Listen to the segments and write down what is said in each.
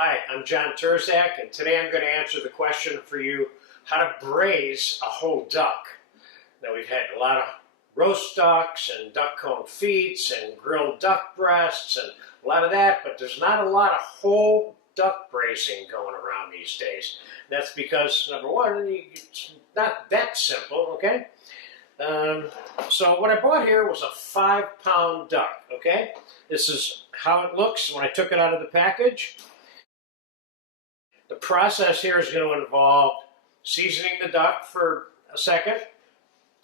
Hi, I'm John Turzak, and today I'm going to answer the question for you, how to braise a whole duck. Now, we've had a lot of roast ducks and duck comb feets and grilled duck breasts and a lot of that, but there's not a lot of whole duck braising going around these days. That's because, number one, it's not that simple, okay? So what I bought here was a 5-pound duck, okay? This is how it looks when I took it out of the package. The process here is going to involve seasoning the duck for a second,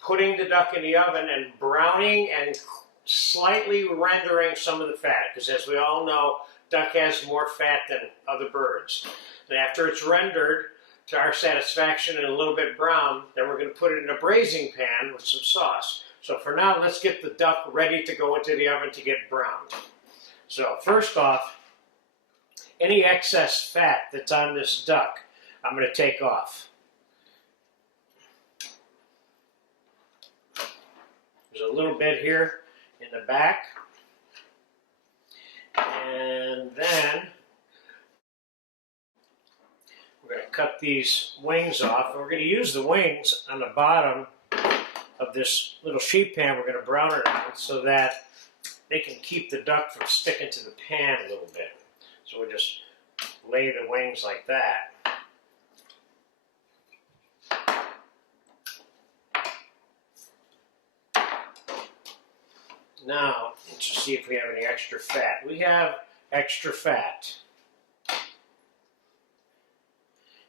putting the duck in the oven and browning and slightly rendering some of the fat, because as we all know, duck has more fat than other birds. And after it's rendered to our satisfaction and a little bit brown, then we're going to put it in a braising pan with some sauce. So for now, let's get the duck ready to go into the oven to get browned. So first off, any excess fat that's on this duck, I'm going to take off. There's a little bit here in the back. And then we're going to cut these wings off. And we're going to use the wings on the bottom of this little sheet pan we're going to brown it on so that they can keep the duck from sticking to the pan a little bit. So we'll just lay the wings like that. Now, let's just see if we have any extra fat. We have extra fat.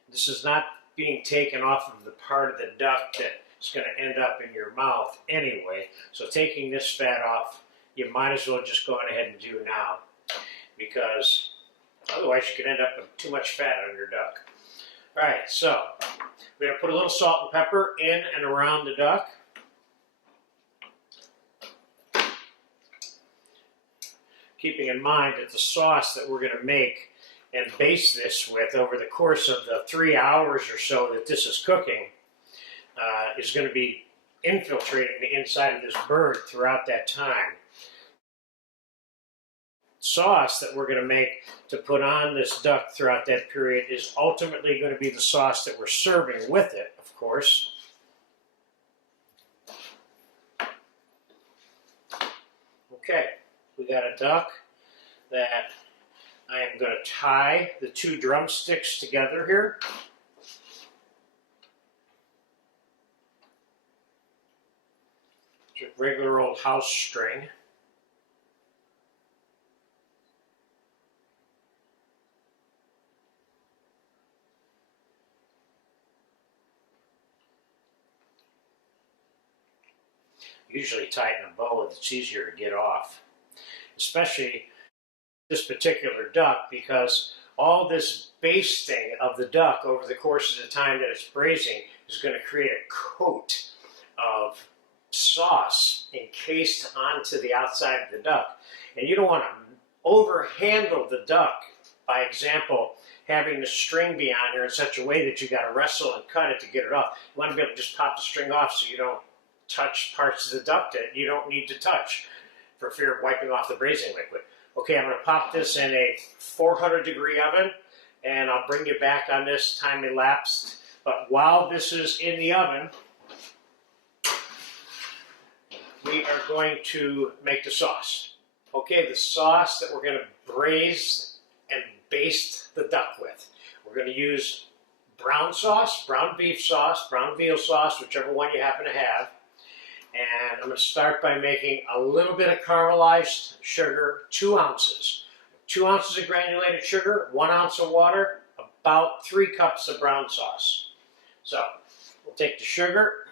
This is not being taken off of the part of the duck that's going to end up in your mouth anyway. So taking this fat off, you might as well just go ahead and do now, because otherwise you could end up with too much fat on your duck. All right, so we're going to put a little salt and pepper in and around the duck. Keeping in mind that the sauce that we're going to make and baste this with over the course of the 3 hours or so that this is cooking is going to be infiltrating the inside of this bird throughout that time. Sauce that we're going to make to put on this duck throughout that period is ultimately going to be the sauce that we're serving with it, of course. Okay, we got a duck that I am going to tie the 2 drumsticks together here. Just regular old house string. Usually tie it in a bow that's easier to get off, especially this particular duck, because all this basting of the duck over the course of the time that it's braising is going to create a coat of sauce encased onto the outside of the duck. And you don't want to overhandle the duck, by example, having the string be on here in such a way that you got to wrestle and cut it to get it off. You want to be able to just pop the string off so you don't touch parts of the duck that you don't need to touch for fear of wiping off the braising liquid. Okay, I'm going to pop this in a 400-degree oven, and I'll bring you back on this time elapsed. But while this is in the oven, we are going to make the sauce. Okay, the sauce that we're going to braise and baste the duck with. We're going to use brown sauce, brown beef sauce, brown veal sauce, whichever one you happen to have. And I'm going to start by making a little bit of caramelized sugar, 2 ounces. 2 ounces of granulated sugar, 1 ounce of water, about 3 cups of brown sauce. So we'll take the sugar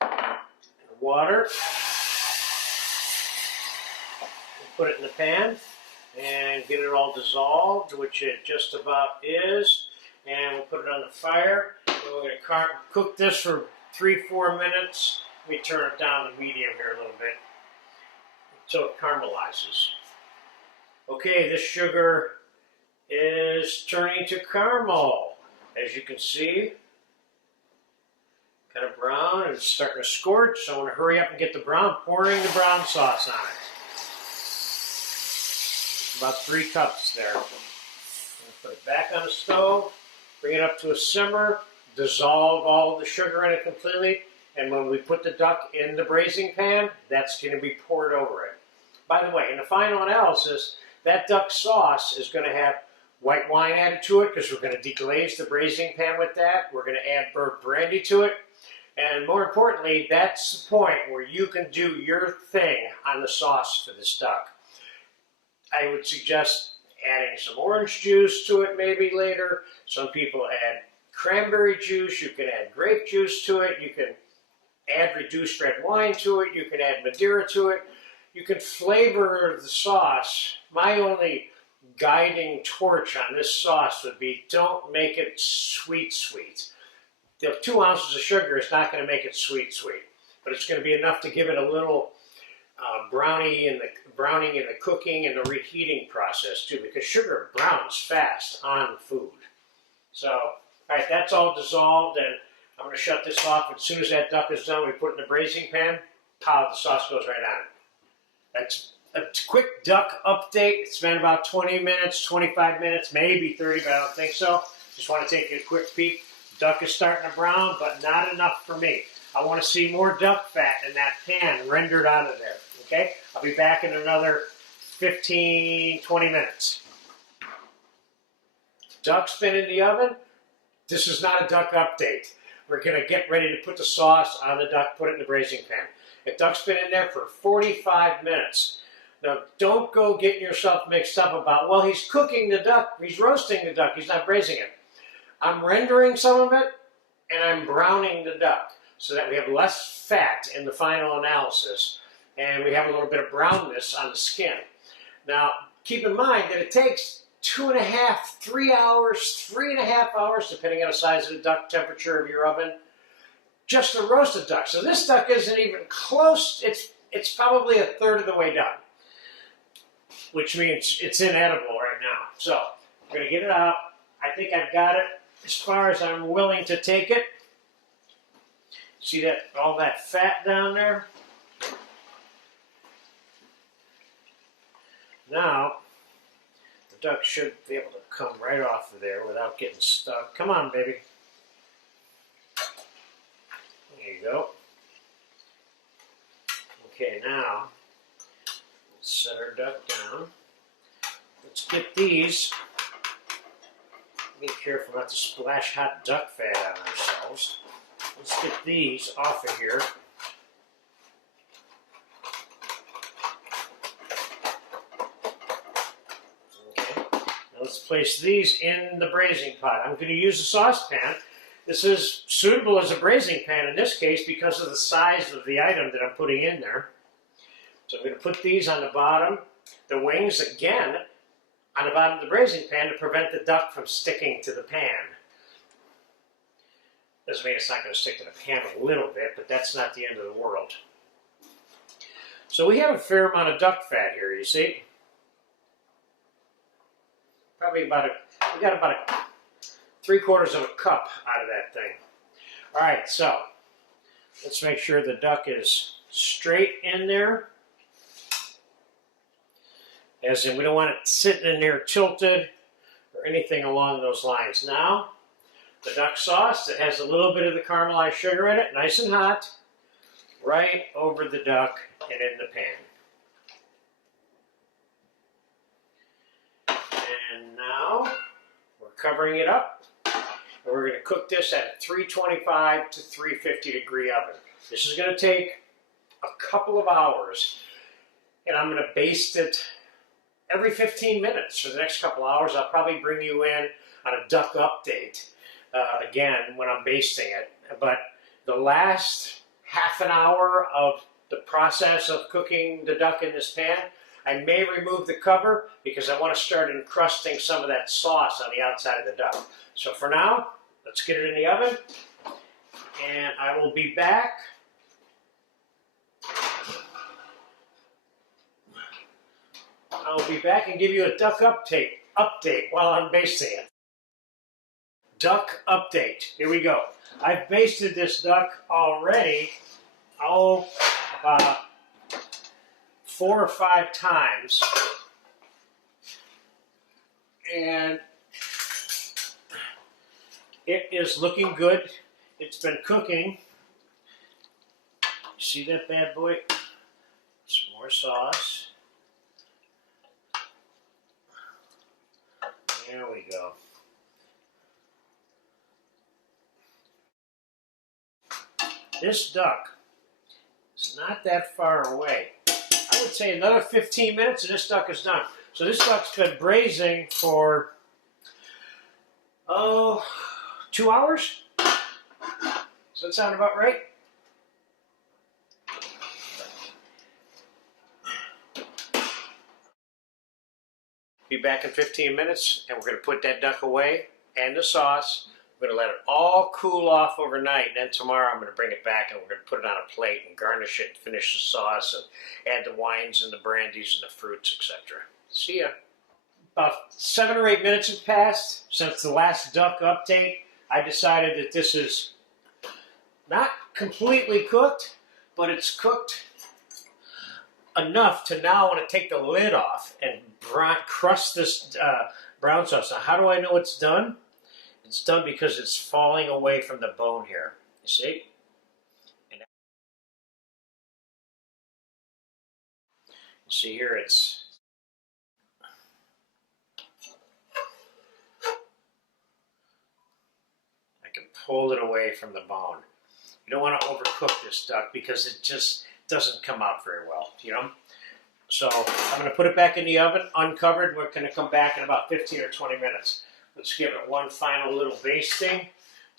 and the water, and put it in the pan and get it all dissolved, which it just about is. And we'll put it on the fire. And we're going to cook this for 3-4 minutes. Let me turn it down to medium here a little bit until it caramelizes. Okay, this sugar is turning to caramel. As you can see, kind of brown and it's starting to scorch. So I want to hurry up and get the brown, pouring the brown sauce on it. About 3 cups there. Put it back on the stove, bring it up to a simmer, dissolve all of the sugar in it completely, and when we put the duck in the braising pan, that's going to be poured over it. By the way, in the final analysis, that duck sauce is going to have white wine added to it because we're going to deglaze the braising pan with that. We're going to add burnt brandy to it. And more importantly, that's the point where you can do your thing on the sauce for this duck. I would suggest adding some orange juice to it maybe later. Some people add cranberry juice. You can add grape juice to it. You can add reduced red wine to it. You can add Madeira to it. You can flavor the sauce. My only guiding torch on this sauce would be don't make it sweet. The 2 ounces of sugar is not going to make it sweet, but it's going to be enough to give it a little browning in the cooking and the reheating process too, because sugar browns fast on food. So, all right, that's all dissolved, and I'm going to shut this off. As soon as that duck is done, we put it in the braising pan. Pow, the sauce goes right on it. That's a quick duck update. It's been about 20 minutes, 25 minutes, maybe 30, but I don't think so. Just want to take a quick peek. Duck is starting to brown, but not enough for me. I want to see more duck fat in that pan rendered out of there, okay? I'll be back in another 15, 20 minutes. Duck's been in the oven. This is not a duck update. We're going to get ready to put the sauce on the duck, put it in the braising pan. The duck's been in there for 45 minutes. Now, don't go getting yourself mixed up about, well, he's cooking the duck, he's roasting the duck, he's not braising it. I'm rendering some of it, and I'm browning the duck so that we have less fat in the final analysis, and we have a little bit of brownness on the skin. Now, keep in mind that it takes 2.5, 3 hours, 3.5 hours, depending on the size of the duck, temperature of your oven, just to roast a duck. So this duck isn't even close. It's probably a third of the way done, which means it's inedible right now. So I'm going to get it out. I think I've got it as far as I'm willing to take it. See that, all that fat down there? Now, the duck should be able to come right off of there without getting stuck. Come on, baby. There you go. Okay, now, let's set our duck down. Let's get these. Be careful not to splash hot duck fat on ourselves. Let's get these off of here. Okay. Now let's place these in the braising pot. I'm going to use a saucepan. This is suitable as a braising pan in this case because of the size of the item that I'm putting in there. So I'm going to put these on the bottom. The wings, again, on the bottom of the braising pan to prevent the duck from sticking to the pan. Doesn't mean it's not going to stick to the pan a little bit, but that's not the end of the world. So we have a fair amount of duck fat here, you see. Probably we got about 3/4 of a cup out of that thing. All right, so let's make sure the duck is straight in there. As in, we don't want it sitting in there tilted or anything along those lines. Now, the duck sauce that has a little bit of the caramelized sugar in it, nice and hot, right over the duck and in the pan. And now, we're covering it up, and we're going to cook this at a 325 to 350 degree oven. This is going to take a couple of hours, and I'm going to baste it every 15 minutes for the next couple hours. I'll probably bring you in on a duck update again when I'm basting it. But the last half an hour of the process of cooking the duck in this pan, I may remove the cover because I want to start encrusting some of that sauce on the outside of the duck. So for now, let's get it in the oven, and I will be back. I'll be back and give you a duck update while I'm basting it. Duck update. Here we go. I've basted this duck already, about 4 or 5 times. And It is looking good. It's been cooking. See that bad boy? Some more sauce. There we go. This duck is not that far away. I would say another 15 minutes and this duck is done. So this duck's been braising for, 2 hours? Does that sound about right? Be back in 15 minutes and we're going to put that duck away and the sauce. We're going to let it all cool off overnight. And then tomorrow I'm going to bring it back and we're going to put it on a plate and garnish it and finish the sauce and add the wines and the brandies and the fruits, etc. See ya. About 7 or 8 minutes have passed since the last duck update. I decided that this is not completely cooked, but it's cooked enough to now want to take the lid off and crust this brown sauce. Now, how do I know it's done? It's done because it's falling away from the bone here. You see? And you see here it's... I can pull it away from the bone. You don't want to overcook this duck because it just doesn't come out very well, you know? So I'm going to put it back in the oven, uncovered. We're going to come back in about 15 or 20 minutes. Let's give it one final little basting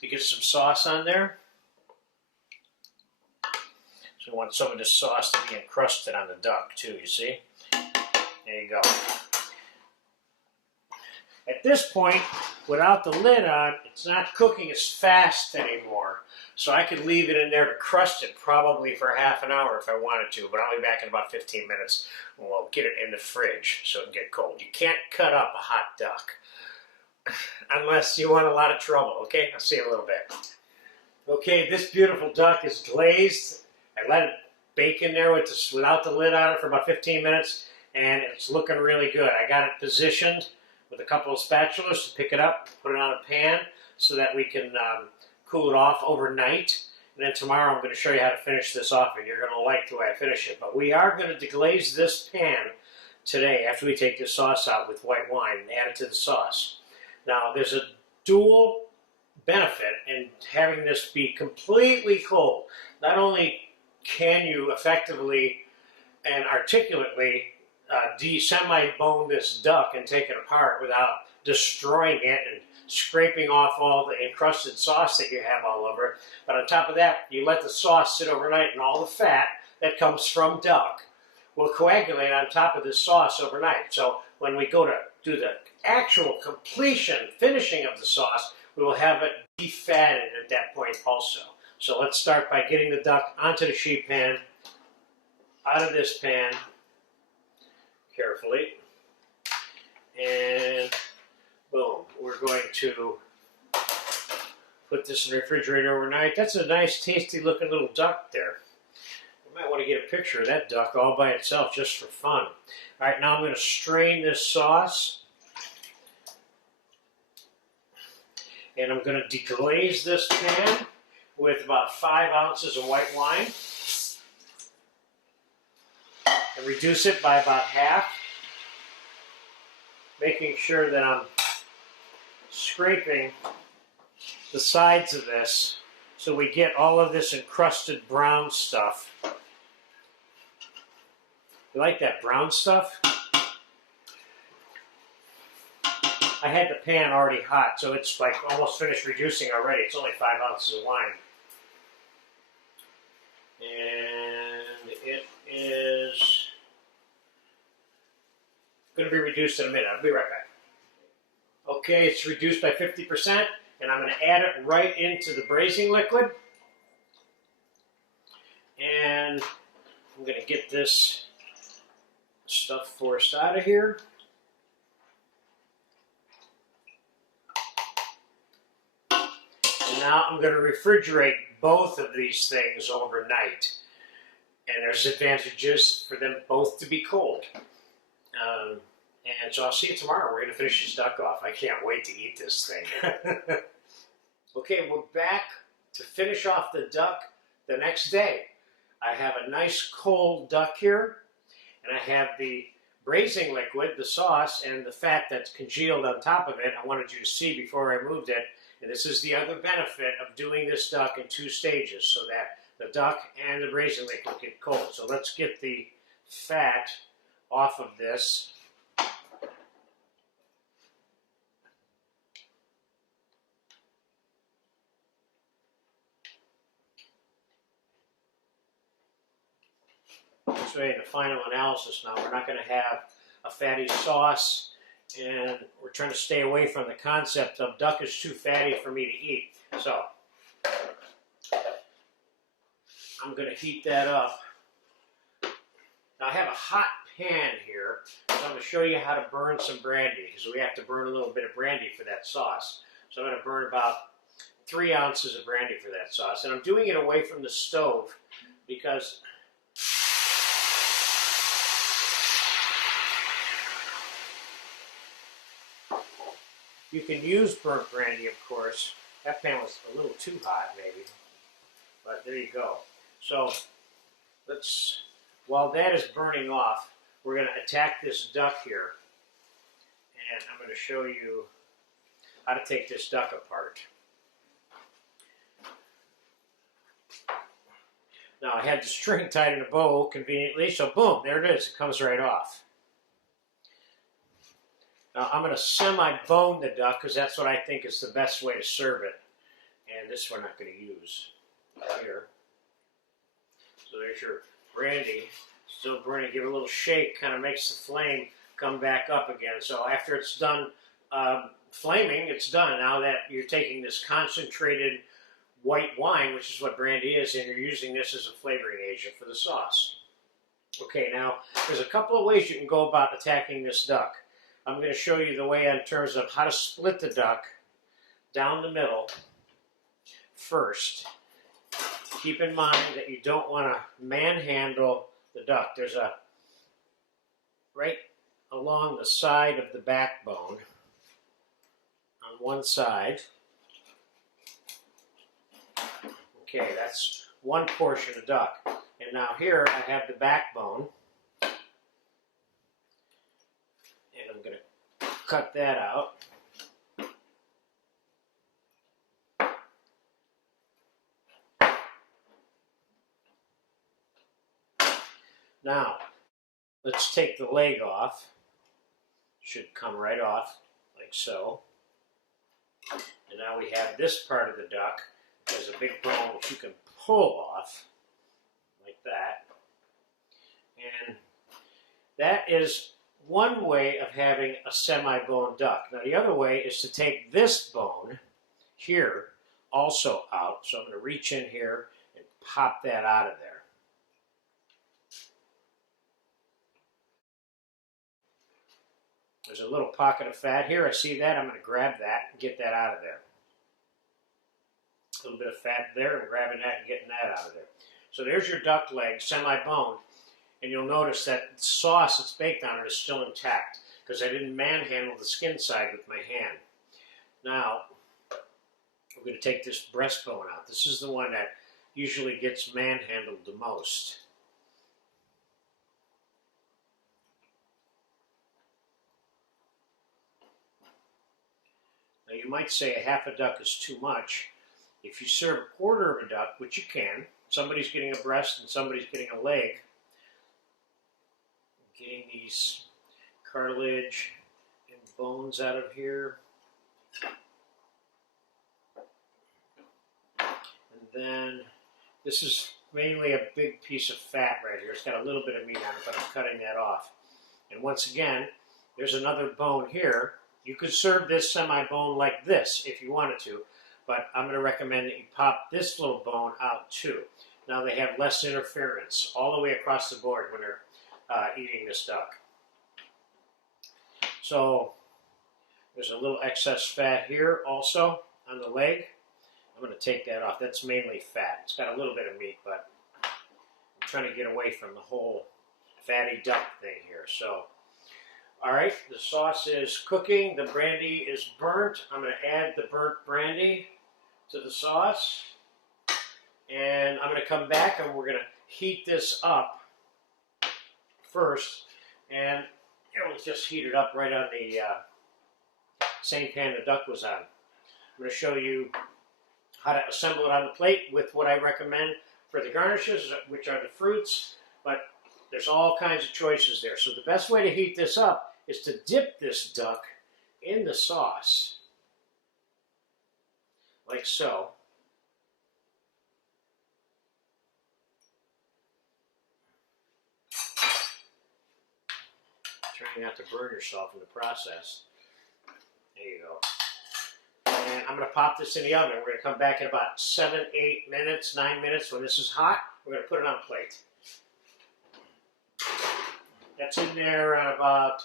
to get some sauce on there. So we want some of this sauce to be encrusted on the duck too, you see? There you go. At this point, without the lid on, it's not cooking as fast anymore. So I could leave it in there to crust it probably for half an hour if I wanted to, but I'll be back in about 15 minutes and we'll get it in the fridge so it can get cold. You can't cut up a hot duck unless you want a lot of trouble, okay? I'll see you in a little bit. Okay, this beautiful duck is glazed. I let it bake in there without the lid on it for about 15 minutes, and it's looking really good. I got it positioned with a couple of spatulas to pick it up, put it on a pan so that we can cool it off overnight. And then tomorrow I'm going to show you how to finish this off, and you're going to like the way I finish it. But we are going to deglaze this pan today after we take this sauce out with white wine and add it to the sauce. Now, there's a dual benefit in having this be completely cold. Not only can you effectively and articulately semi-bone this duck and take it apart without destroying it and scraping off all the encrusted sauce that you have all over it. But on top of that, you let the sauce sit overnight and all the fat that comes from duck will coagulate on top of this sauce overnight. So when we go to do the actual finishing of the sauce, we will have it defatted at that point also. So let's start by getting the duck onto the sheet pan, out of this pan, carefully, and boom, we're going to put this in the refrigerator overnight. That's a nice, tasty looking little duck there. You might want to get a picture of that duck all by itself just for fun. All right, now I'm going to strain this sauce. And I'm going to deglaze this pan with about 5 ounces of white wine. And reduce it by about half. Making sure that I'm scraping the sides of this so we get all of this encrusted brown stuff. You like that brown stuff? I had the pan already hot, so it's like almost finished reducing already. It's only 5 ounces of wine. And it is going to be reduced in a minute. I'll be right back. Okay, it's reduced by 50%, and I'm going to add it right into the braising liquid. And I'm going to get this stuff forced out of here. And now I'm going to refrigerate both of these things overnight. And there's advantages for them both to be cold. And so I'll see you tomorrow. We're going to finish this duck off. I can't wait to eat this thing. Okay, we're back to finish off the duck the next day. I have a nice cold duck here, and I have the braising liquid, the sauce, and the fat that's congealed on top of it. I wanted you to see before I moved it. And this is the other benefit of doing this duck in 2 stages, so that the duck and the braising liquid get cold. So let's get the fat off of this. This way, in the final analysis now, we're not going to have a fatty sauce, and we're trying to stay away from the concept of duck is too fatty for me to eat. So, I'm going to heat that up. Now, I have a hot pan here, so I'm going to show you how to burn some brandy, because we have to burn a little bit of brandy for that sauce. So I'm going to burn about 3 ounces of brandy for that sauce, and I'm doing it away from the stove, because you can use burnt brandy, of course. That pan was a little too hot, maybe. But there you go. So, while that is burning off, we're going to attack this duck here. And I'm going to show you how to take this duck apart. Now, I had the string tied in a bow conveniently, so boom, there it is. It comes right off. Now, I'm going to semi-bone the duck because that's what I think is the best way to serve it. And this we're not going to use here. So there's your brandy. Still burning. Give it a little shake. Kind of makes the flame come back up again. So after it's done flaming, it's done. Now that you're taking this concentrated white wine, which is what brandy is, and you're using this as a flavoring agent for the sauce. Okay, now there's a couple of ways you can go about attacking this duck. I'm going to show you the way in terms of how to split the duck down the middle first. Keep in mind that you don't want to manhandle the duck. There's a, right along the side of the backbone on one side. Okay, that's one portion of duck. And now here I have the backbone. And I'm going to cut that out. Now, let's take the leg off. Should come right off, like so. And now we have this part of the duck. There's a big bone which you can pull off, like that. And that is one way of having a semi-bone duck. Now the other way is to take this bone here also out. So I'm going to reach in here and pop that out of there. There's a little pocket of fat here. I see that. I'm going to grab that and get that out of there. A little bit of fat there, and grabbing that and getting that out of there. So there's your duck leg, semi-boned. And you'll notice that the sauce that's baked on it is still intact because I didn't manhandle the skin side with my hand. Now, we're going to take this breastbone out. This is the one that usually gets manhandled the most. Now, you might say a half a duck is too much. If you serve a quarter of a duck, which you can, somebody's getting a breast and somebody's getting a leg, getting these cartilage and bones out of here. And then this is mainly a big piece of fat right here. It's got a little bit of meat on it, but I'm cutting that off. And once again, there's another bone here. You could serve this semi-bone like this if you wanted to, but I'm going to recommend that you pop this little bone out too. Now they have less interference all the way across the board when they're eating this duck. So there's a little excess fat here also on the leg. I'm going to take that off. That's mainly fat. It's got a little bit of meat, but I'm trying to get away from the whole fatty duck thing here. So, all right, the sauce is cooking. The brandy is burnt. I'm going to add the burnt brandy to the sauce. And I'm going to come back and we're going to heat this up first. And it'll just heat it up right on the same pan the duck was on. I'm going to show you how to assemble it on the plate with what I recommend for the garnishes, which are the fruits. But there's all kinds of choices there. So the best way to heat this up is to dip this duck in the sauce, like so. Trying not to burn yourself in the process. There you go. And I'm going to pop this in the oven. We're going to come back in about 7, 8 minutes, 9 minutes. When this is hot, we're going to put it on a plate. That's in there at about,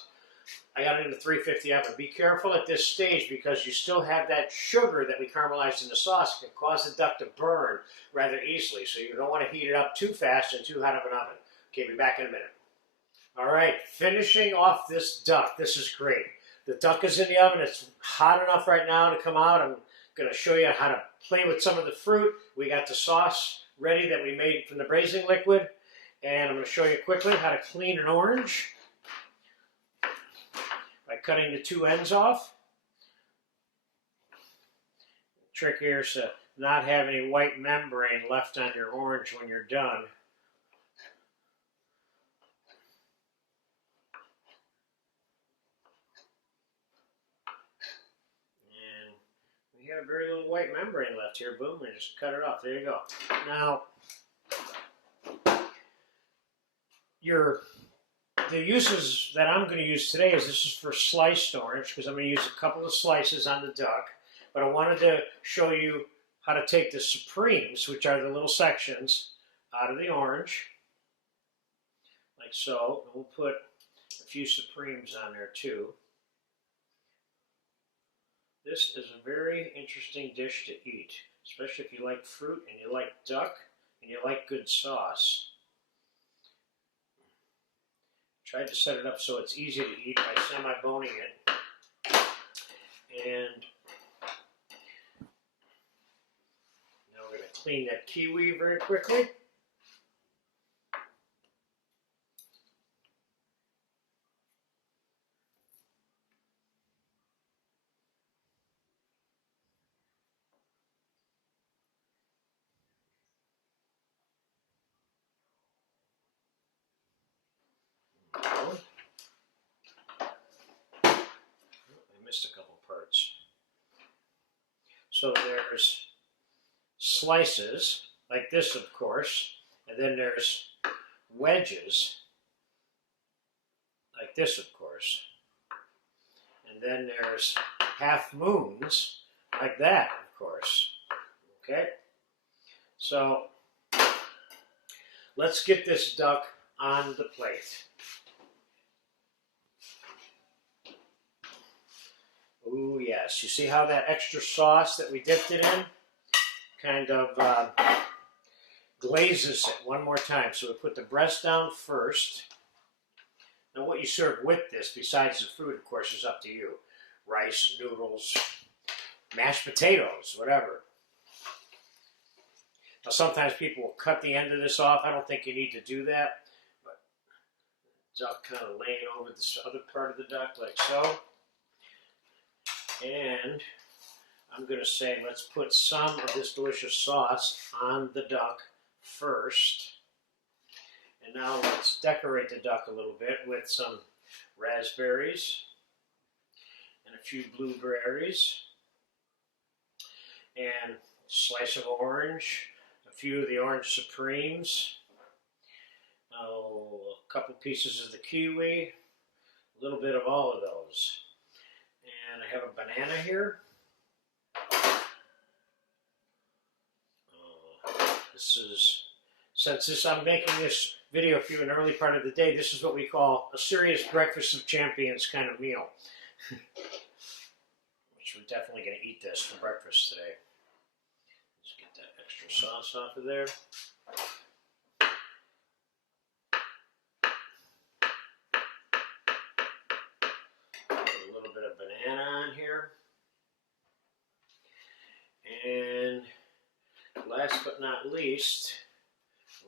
I got it in the 350 oven. Be careful at this stage because you still have that sugar that we caramelized in the sauce. It can cause the duck to burn rather easily. So you don't want to heat it up too fast and too hot of an oven. Okay, be back in a minute. All right, finishing off this duck. This is great. The duck is in the oven. It's hot enough right now to come out. I'm going to show you how to play with some of the fruit. We got the sauce ready that we made from the braising liquid. And I'm going to show you quickly how to clean an orange by cutting the two ends off. The trick here is to not have any white membrane left on your orange when you're done. You got a very little white membrane left here. Boom, and just cut it off. There you go. Now, the uses that I'm going to use today is this is for sliced orange because I'm going to use a couple of slices on the duck. But I wanted to show you how to take the supremes, which are the little sections, out of the orange, like so. And we'll put a few supremes on there too. This is a very interesting dish to eat, especially if you like fruit and you like duck and you like good sauce. Tried to set it up so it's easy to eat by semi-boning it. And now we're going to clean that kiwi very quickly. I missed a couple parts. So there's slices, like this of course, and then there's wedges, like this of course, and then there's half moons, like that of course. Okay? So let's get this duck on the plate. Ooh, yes. You see how that extra sauce that we dipped it in kind of glazes it one more time. So we put the breast down first. Now what you serve with this, besides the fruit, of course, is up to you. Rice, noodles, mashed potatoes, whatever. Now sometimes people will cut the end of this off. I don't think you need to do that. But duck kind of laying over this other part of the duck like so. And I'm going to say let's put some of this delicious sauce on the duck first. And now let's decorate the duck a little bit with some raspberries and a few blueberries and a slice of orange, a few of the orange supremes, a couple pieces of the kiwi, a little bit of all of those. And I have a banana here. Since I'm making this video for you in the early part of the day, this is what we call a serious breakfast of champions kind of meal. Which we're definitely going to eat this for breakfast today. Let's get that extra sauce off of there. Put a little bit of banana on here. And last but not least,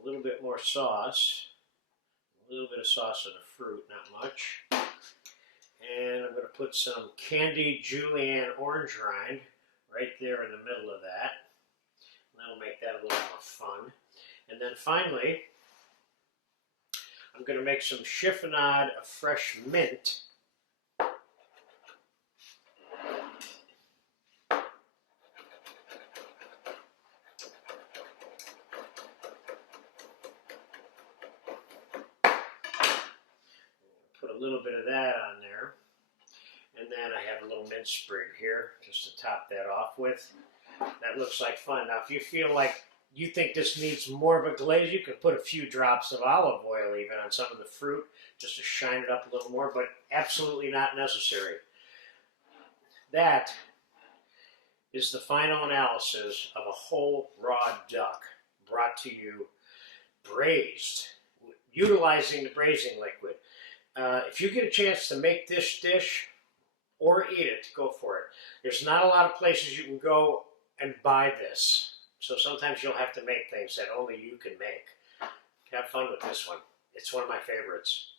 a little bit more sauce. A little bit of sauce of the fruit, not much. And I'm going to put some candied julienne orange rind right there in the middle of that. That'll make that a little more fun. And then finally, I'm going to make some chiffonade of fresh mint. Put a little bit of that on there. And then I have a little mint sprig here just to top that off with. That looks like fun. Now, if you feel like you think this needs more of a glaze, you can put a few drops of olive oil even on some of the fruit just to shine it up a little more, but absolutely not necessary. That is the final analysis of a whole raw duck brought to you braised, utilizing the braising liquid. If you get a chance to make this dish or eat it, go for it. There's not a lot of places you can go and buy this. So sometimes you'll have to make things that only you can make. Have fun with this one. It's one of my favorites.